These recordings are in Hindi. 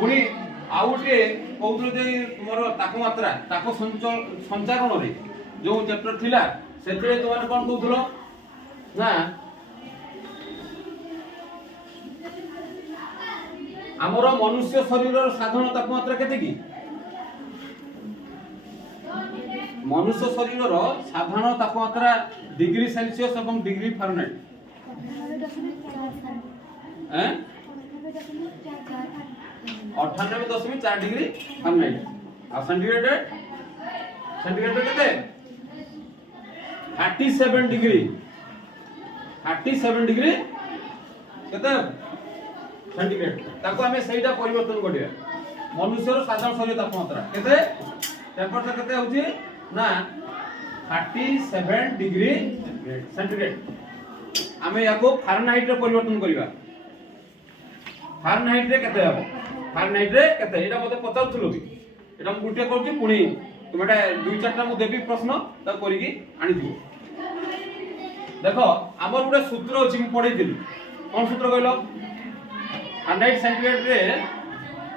पुणी आउ गोटे कहूल तुम तापमात्रा ताप संचारण रे जो चैप्टर थिला सेते तुम कौन कहूल ना आमर मनुष्य शरीर साधारण तापमात्रा केते की मनुष्य शरीर साधारण तापमात्रा डिग्री सेल्सियस एवं डिग्री फारेनहाइट 98.4 डिग्री फारेनहाइट आ सेंटीग्रेड केते 37 डिग्री केते सेंटीग्रेड ताको हमें सेटा परिवर्तन करिया मनुष्य साधारण शरीर तापमात्रा केते टेम्परेचर केते होची ना 37 डिग्री सेंटीग्रेड हमें याको फारेनहाइट रे परिवर्तन करिवा फारेनहाइट रे केते हो फारेनहाइट रे केते एटा मते पचाउथुलो कि एटा हम गुटे करछि पुणी तुमटा दुई चारटा मु देबी प्रश्न त करिकि आनी दियो देखो हमर गुटे सूत्र अछि मु पढै दिली कोन सूत्र कहलो फारेनहाइट सेंटीग्रेड रे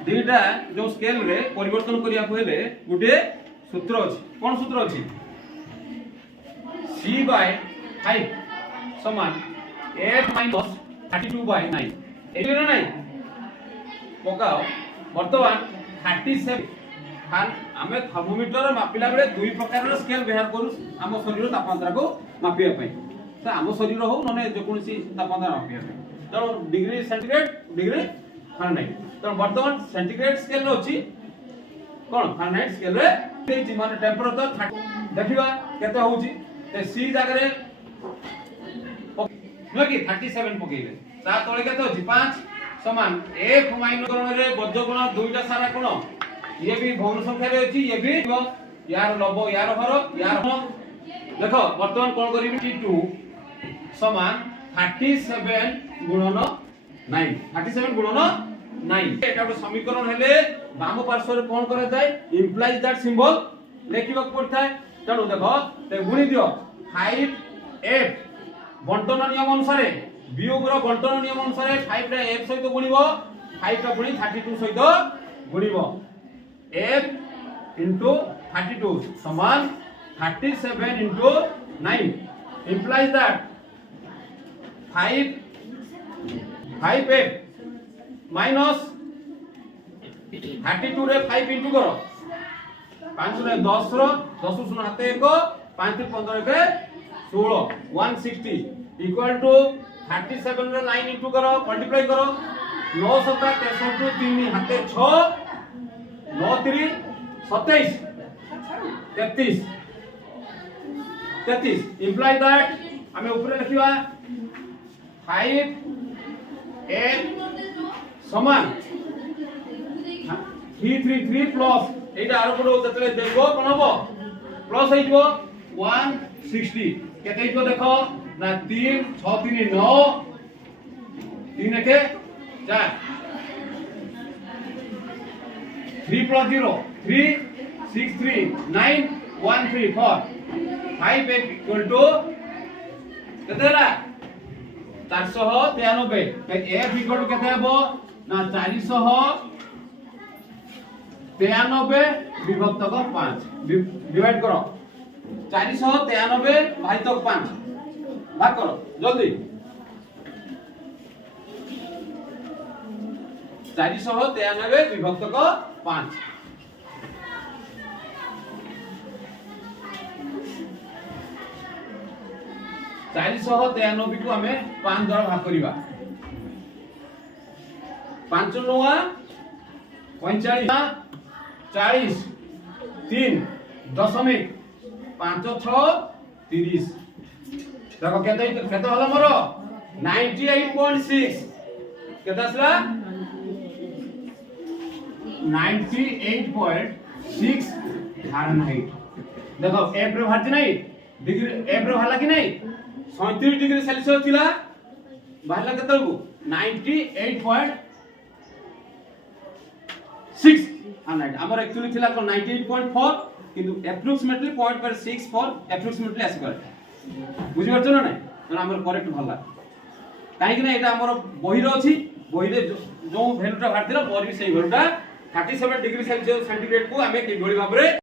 दुईटा जो स्केल रे परिवर्तन करिया पहिले गुटे सूत्र अछि कोन सूत्र अछि C/5 समान 8 - 32/9 एलियो ना नहीं पकाओ वर्तमान 37 आमे थर्मोमीटर मापिला बेले दुई प्रकार स्केल व्यवहार करू हम शरीर तापमात्रा को मापिया पई तो हम शरीर हो नने जे कोनसी तापमात्रा मापिया पई तो डिग्री सेंटीग्रेड डिग्री फारेनहाइट तो वर्तमान सेंटीग्रेड स्केल रो अछि कोन फारेनहाइट स्केल रे देछि माने टेम्परेचर देखिबा केते होउछि ते सी जागा रे न कि 37 पकेइले ता तळे केते होछि 5 समान f माइनस कोण रे बद्ध कोण दुईटा सारा कोण ये भी भौन संख्या रे अछि ये भी यार लबो यार हर यार देखो वर्तमान कोन करिबि t2 समान 37 गुणन 9 37 गुणन 9 एटा तो समीकरण हेले बाम पार्श्व रे कोन करा जाय इंप्लाइज दैट सिंबल लेखिबा पड़ता है चलो देखो ते गुणी दियो 5f बंटन नियम अनुसार वियोग रो बंटन नियम अनुसार 5 रे f सहित गुणिबो 5 टा गुणी 32 सहित गुणिबो f into 32 समान 37 into 9 implies that 5f minus 32 रे 5 into करो 5 रे 10 रो 10 शून्य हाथे 1 5 रे 15 के 16 160 equal to 37 रे 9 into करो मल्टीप्लाई करो 9 7 63 3 हाथे 6 9 3 27 33 imply that हमें ऊपर लिखिबा 5 8 समान 333 प्लस एटा आरो पडो ततले देखो कोन हबो प्लस होइबो 160 केते होइबो देखो ना 3 6 3 9 3 के 4 3 plus 0 3 6 3 9 1 3 4 5 equal to केतेला 493 f equal to केते हबो ना 493 विभक्त 5 डिवाइड करो 493 भाजित 5 भाग करो जल्दी 493 विभक्त 5 493 को हमें 5 द्वारा भाग करिबा 5 9 45 40 3 दशमिक 5 6 30 देखो केते होला मोर 98.6 केते आसला 98.6 फारेनहाइट देखो एफ रे भाज नहीं डिग्री एफ रे भाला कि नहीं 37 डिग्री सेल्सियस थिला भाला केते को 98.6 फारेनहाइट हमर एक्चुअली थिला 98.4 किंतु एप्रोक्सीमेटली 0.6 फॉर एप्रोक्सीमेटली आसी कर बुझि परछ ना नहीं हमर करेक्ट भला काहे कि ना एटा हमर बहिरो अछि बहिरे जो भैल्यूटा बाहर मोर भी से भैल्यूटा 37 डिग्री सेल्सियस सेंटीग्रेड को आम कि भाव में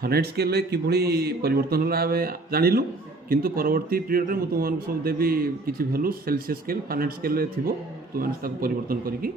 फारेनहाइट स्केल किभଳି परिवर्तन होला आमे जानिलु किंतु परवर्ती पीरियड रे मु तुम सब देबी किछि value Celsius scale Fahrenheit scale थिबो तुम परिवर्तन करिकी